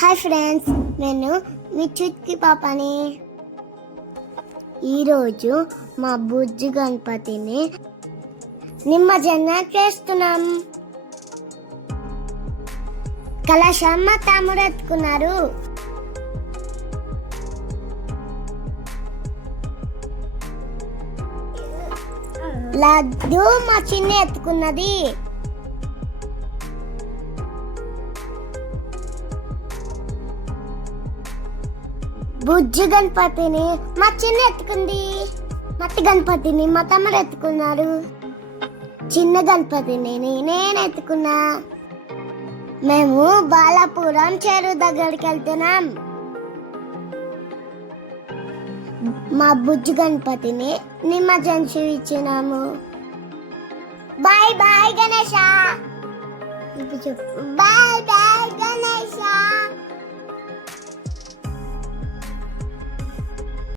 Hi friends, నేను మీ చుట్కి పాపని. ఈరోజు మా బుజ్జి గణపతిని నిమజ్జన చేస్తున్నాం. కలశం మా తమ్ముడు ఎత్తుకున్నారు. లడ్డు మా చిన్న ఎత్తుకున్నది. బుజ్జి గణపతిని మా చిన్న ఎత్తుకుంది. మట్టి గణపతిని మా తమ్ముడు ఎత్తుకున్నారు. చిన్న గణపతిని నేను ఎత్తుకున్నా. మేము బాలాపురం చెరువు దగ్గరికి వెళ్తున్నాం. మా బుజ్జి గణపతిని నిమజ్జనం చేయించినాము. Bye bye Ganesha. Bye bye Ganesha.